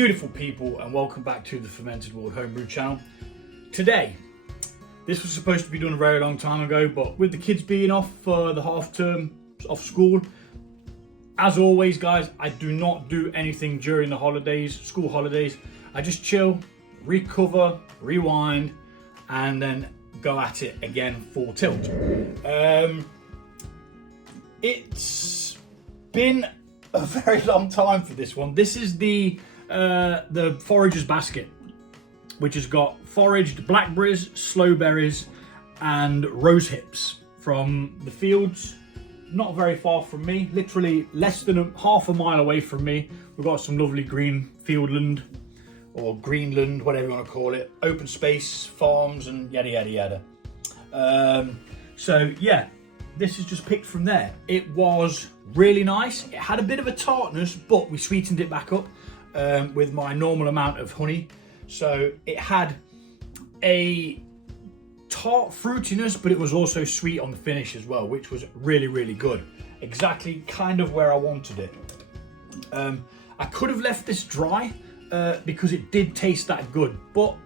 beautiful people, and welcome back to the Fermented World Homebrew channel. Today, this was supposed to be done a very long time ago, but with the kids being off for the half term, off school, as always guys, I do not do anything during the holidays, school holidays. I just chill, recover, rewind, and then go at it again full tilt. It's been a very long time for this one. This is the Foragers Basket, which has got foraged blackberries, sloe berries, and rosehips from the fields not very far from me, literally less than half a mile away from me. We've got some lovely green fieldland, or Greenland, whatever you want to call it, open space farms and yada yada yada. So yeah, this is just picked from there. It was really nice. It had a bit of a tartness, but we sweetened it back up with my normal amount of honey. So it had a tart fruitiness, but it was also sweet on the finish as well, which was really, really good. Exactly kind of where I wanted it. I could have left this dry because it did taste that good, but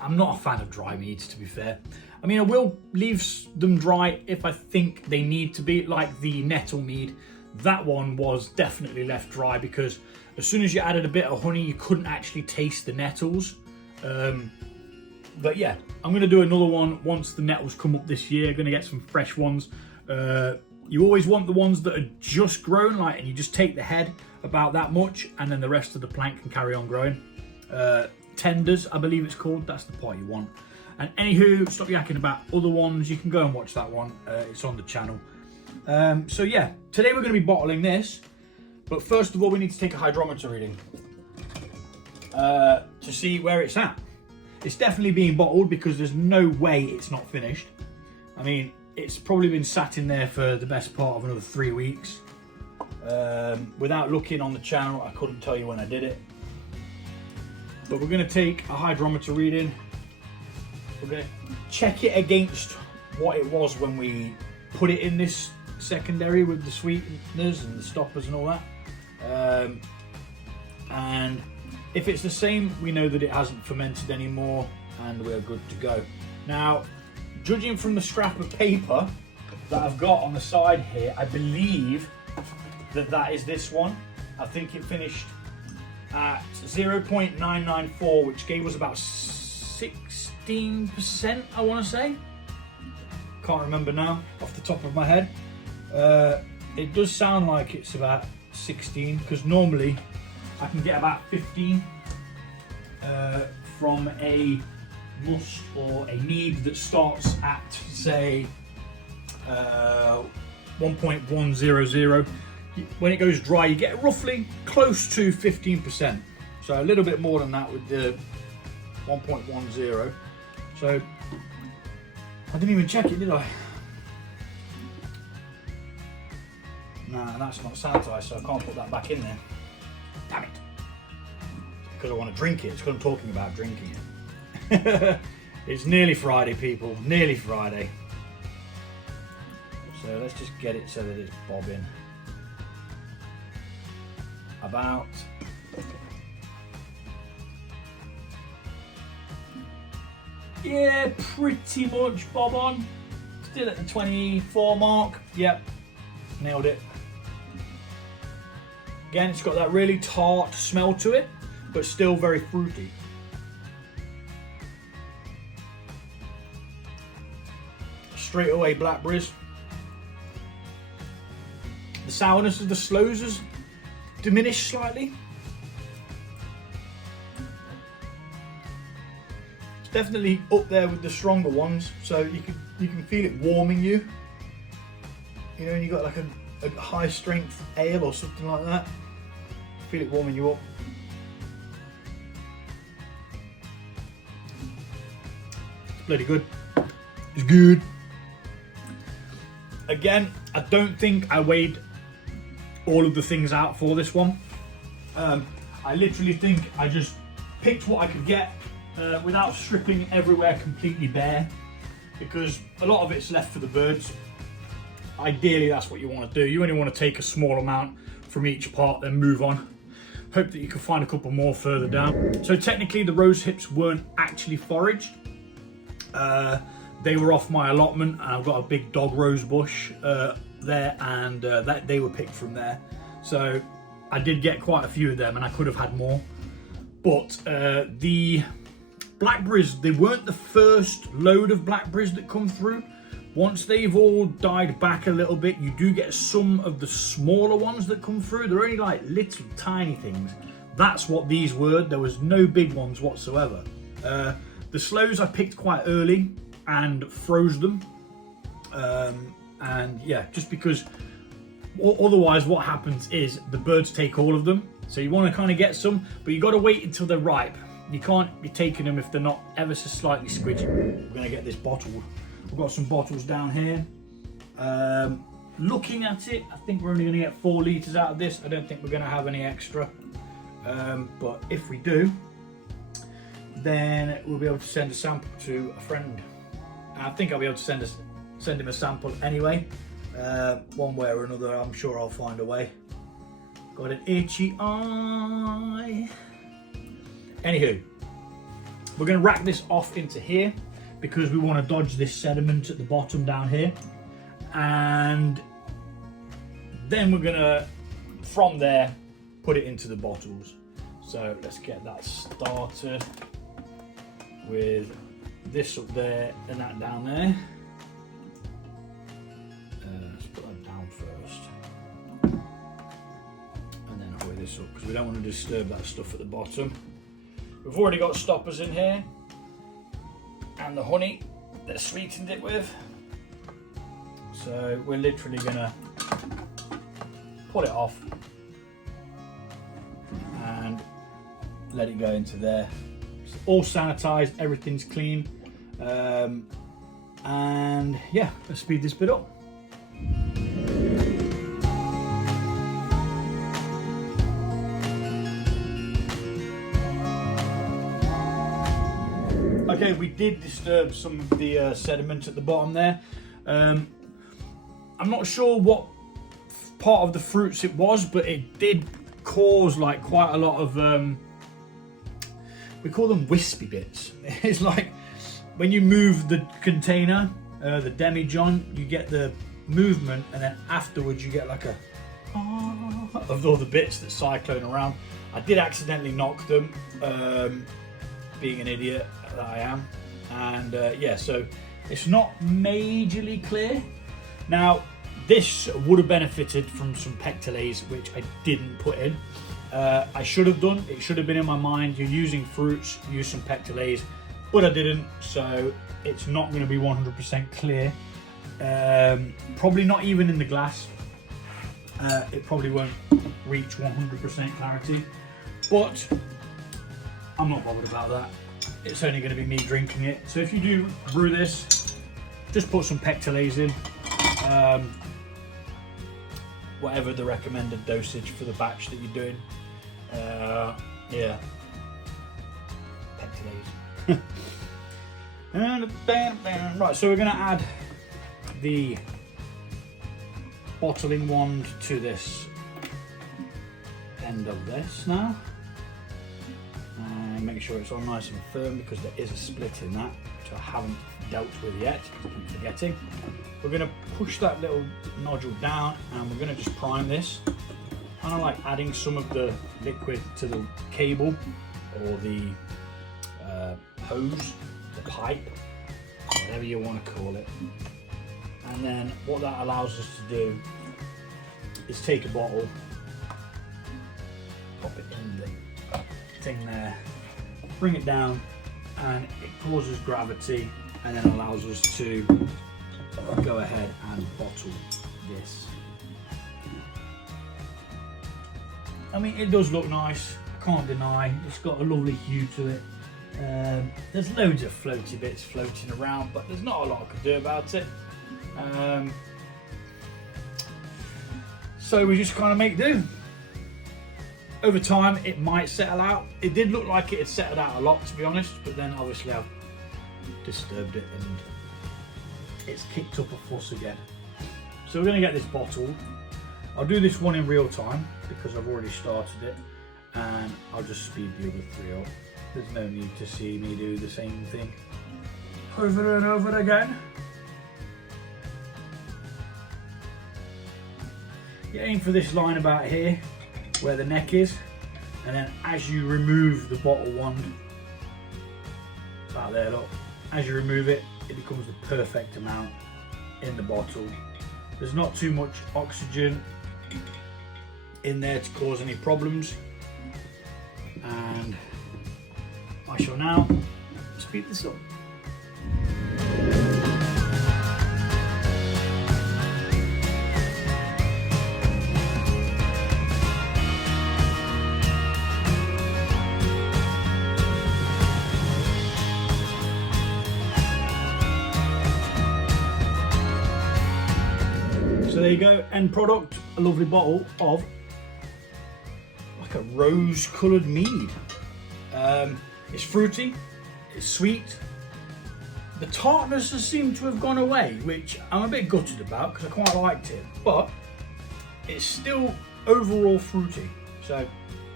I'm not a fan of dry meads, to be fair. I mean, I will leave them dry if I think they need to be, like the nettle mead. That one was definitely left dry because as soon as you added a bit of honey, you couldn't actually taste the nettles. But yeah, I'm going to do another one once the nettles come up this year. Going to get some fresh ones. You always want the ones that are just grown, like, and you just take the head about that much, and then the rest of the plant can carry on growing. Tenders, I believe it's called. That's the part you want. And anywho, stop yakking about other ones. You can go and watch that one. It's on the channel. So yeah, today we're going to be bottling this. But first of all, we need to take a hydrometer reading to see where it's at. It's definitely being bottled because there's no way it's not finished. I mean, it's probably been sat in there for the best part of another 3 weeks. Without looking on the channel, I couldn't tell you when I did it. But we're going to take a hydrometer reading. We're going to check it against what it was when we put it in this secondary with the sweeteners and the stoppers and all that. And if it's the same, we know that it hasn't fermented anymore and we're good to go. Now, judging from the scrap of paper that I've got on the side here, I believe that that is this one. I think it finished at 0.994, which gave us about 16%, I want to say. Can't remember now off the top of my head. It does sound like it's about 16, because normally I can get about 15 from a must or a mead that starts at, say, 1.100. When it goes dry, you get roughly close to 15%. So a little bit more than that with the 1.10. So I didn't even check it, did I? Nah, that's not sanitized, so I can't put that back in there. Damn it. Because I want to drink it. It's because I'm talking about drinking it. It's nearly Friday, people. Nearly Friday. So let's just get it so that it's bobbing. About yeah, pretty much bob on. Still at the 24 mark. Yep, nailed it. Again, it's got that really tart smell to it, but still very fruity. Straight away blackberries. The sourness of the sloes has diminished slightly. It's definitely up there with the stronger ones, so you can feel it warming you. You know, when you got like a high strength ale or something like that, feel it warming you up. It's bloody good. It's good. Again, I don't think I weighed all of the things out for this one. I literally think I just picked what I could get without stripping everywhere completely bare, because a lot of it's left for the birds. Ideally, that's what you want to do. You only want to take a small amount from each part, then move on. hope that you can find a couple more further down. So technically the rosehips weren't actually foraged. They were off my allotment, and I've got a big dog rose bush there, and that they were picked from there. So I did get quite a few of them, and I could have had more. But the blackberries, they weren't the first load of blackberries that come through. Once they've all died back a little bit, you do get some of the smaller ones that come through. They're only like little tiny things. That's what these were. There was no big ones whatsoever. The sloes I picked quite early and froze them. And yeah, just because otherwise what happens is the birds take all of them. So you want to kind of get some, but you got to wait until they're ripe. You can't be taking them if they're not ever so slightly squidgy. We're going to get this bottled. We've got some bottles down here. Looking at it, I think we're only going to get 4 litres out of this. I don't think we're going to have any extra. But if we do, then we'll be able to send a sample to a friend. I think I'll be able to send him a sample anyway. One way or another, I'm sure I'll find a way. Got an itchy eye. Anywho, we're going to rack this off into here because we want to dodge this sediment at the bottom down here. And then we're going to, from there, put it into the bottles. So let's get that started with this up there and that down there. Let's put that down first. And then hoist this up because we don't want to disturb that stuff at the bottom. We've already got stoppers in here and the honey that sweetened it with. So we're literally gonna pull it off and let it go into there. It's all sanitized, everything's clean. And yeah, let's speed this bit up. Okay, we did disturb some of the sediment at the bottom there. I'm not sure what part of the fruits it was, but it did cause like quite a lot of, we call them wispy bits. It's like when you move the container, the demijohn, you get the movement, and then afterwards you get like a of all the bits that cyclone around. I did accidentally knock them, being an idiot that I am, and yeah, so it's not majorly clear. Now this would have benefited from some pectales, which I didn't put in. I should have done. It should have been in my mind. You're using fruits, use some pectales, but I didn't, so it's not going to be 100% clear. Probably not even in the glass. It probably won't reach 100% clarity, but I'm not bothered about that. It's only going to be me drinking it. So if you do brew this, just put some pectales in. Whatever the recommended dosage for the batch that you're doing. Yeah. Pectales. Right, so we're going to add the bottling wand to this end of this now. And make sure it's all nice and firm because there is a split in that, which I haven't dealt with yet. I keep forgetting. We're going to push that little nodule down and we're going to just prime this. Kind of like adding some of the liquid to the cable or the hose, the pipe, whatever you want to call it. And then what that allows us to do is take a bottle, pop it in the thing there, bring it down, and it causes gravity and then allows us to go ahead and bottle this. I mean, it does look nice, I can't deny. It's got a lovely hue to it. There's loads of floaty bits floating around, but there's not a lot I can do about it. So we just kind of make do. Over time, it might settle out. It did look like it had settled out a lot, to be honest, but then obviously I've disturbed it and it's kicked up a fuss again. So we're going to get this bottled. I'll do this one in real time because I've already started it. and I'll just speed the other 3 up. There's no need to see me do the same thing over and over again. You aim for this line about here, where the neck is, and then as you remove the bottle wand, about there, look, as you remove it, it becomes the perfect amount in the bottle. There's not too much oxygen in there to cause any problems, and I shall now speed this up. So there you go, end product, a lovely bottle of like a rose coloured mead. It's fruity, it's sweet. The tartness has seemed to have gone away, which I'm a bit gutted about because I quite liked it, but it's still overall fruity, so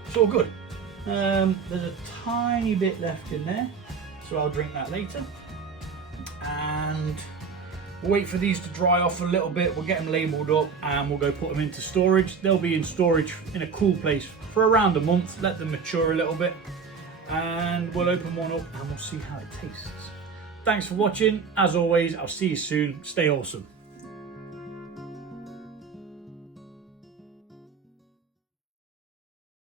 it's all good. There's a tiny bit left in there, so I'll drink that later. And we'll wait for these to dry off a little bit, we'll get them labelled up and we'll go put them into storage. They'll be in storage in a cool place for around a month, let them mature a little bit, and we'll open one up and we'll see how it tastes. Thanks for watching. As always, I'll see you soon. Stay awesome.